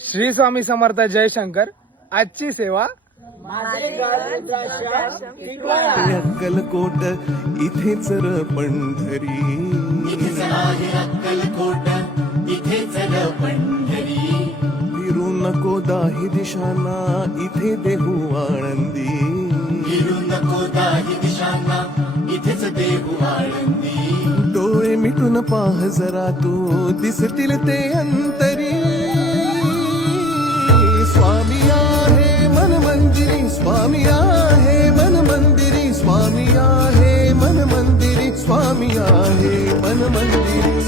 श्री स्वामी समर्थ जयशंकर. आजची सेवा अक्कलकोट इथेच र पंढरी, अक्कलकोट इथेच र पंढरी. फिरू नको दाही दिशांना इथे देहू आळंदी. फिरू नको दाही दिशांना इथेच देहू आळंदी. डोळे मिटून पाह जरा तू दिसतील ते अंतरी. स्वामी आहे मन मंदिरी, स्वामी आहे मन मंदिरी, स्वामी आहे मन मंदिरी, स्वामी आहे मन मंदिरी.